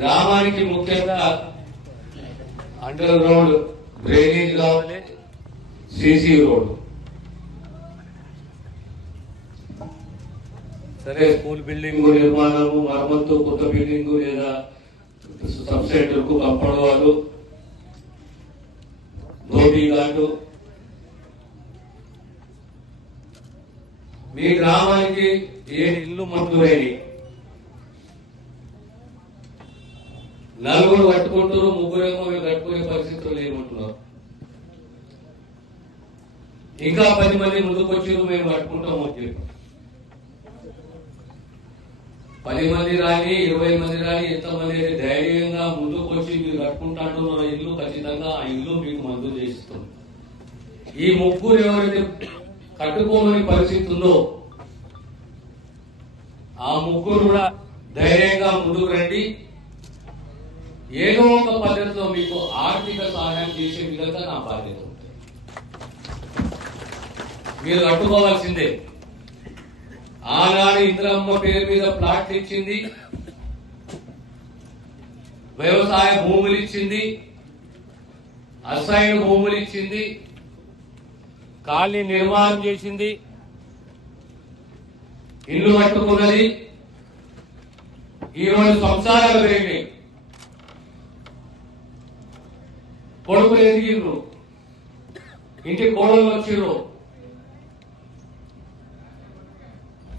గ్రామానికి ముఖ్యంగా under ground drainage కావాలి, సీసీ రోడ్. సరే, స్కూల్ బిల్డింగ్ నిర్మాణము, మరమ్మత్తు, కొత్త బిల్డింగ్ లేదా సబ్ సెంటర్ కు పంపడాలు, ధోబీ ఘాటు. మీ గ్రామానికి ఏ ఇల్లు మంజూరైనవి? నలుగురు కట్టుకుంటారు, ముగ్గురేమో కట్టుకునే పరిస్థితులు లేమంటున్నారు. ఇంకా 10 మంది ముందుకు వచ్చి మేము కట్టుకుంటాము అని చెప్పి 10 మంది రాని 20 మంది రాని ఎంతమంది అయితే ధైర్యంగా ముందుకు వచ్చి మీరు కట్టుకుంటాంటున్న ఇల్లు ఖచ్చితంగా ఆ ఇల్లు మీకు మంజూరు చేయిస్తాం. ఈ ముగ్గురు ఎవరైతే కట్టుకోమని పరిస్థితి ఉందో ఆ ముగ్గురు కూడా ధైర్యంగా ముందుకు రండి. ఏదో ఒక పద్ధతిలో మీకు ఆర్థిక సహాయం చేసే విధంగా నా బాధ్యత ఉంటుంది. మీరు కట్టుకోవాల్సిందే. ఆనాడు ఇంద్రమ్మ పేరు మీద ప్లాట్లు ఇచ్చింది, వ్యవసాయ భూములు ఇచ్చింది, అసైన్ భూములు ఇచ్చింది, కాలనీ నిర్మాణం చేసింది, ఇల్లు కట్టుకున్నది. ఈరోజు సంసారాలు పెరిగినాయి, కొడుకులు ఎదిగిర్రు, ఇంటి కోడలు వచ్చిర్రు,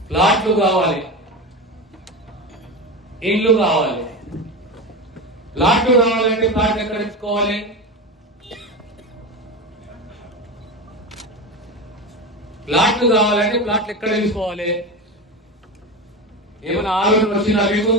ప్లాట్లు కావాలి, ఇల్లు కావాలి. ప్లాట్లు కావాలంటే ప్లాట్ ఎక్కడ ఇచ్చుకోవాలి? ప్లాట్లు కావాలంటే ప్లాట్లు ఎక్కడ తీసుకోవాలి? ఏమైనా ఆలోచన వచ్చినా మీకు?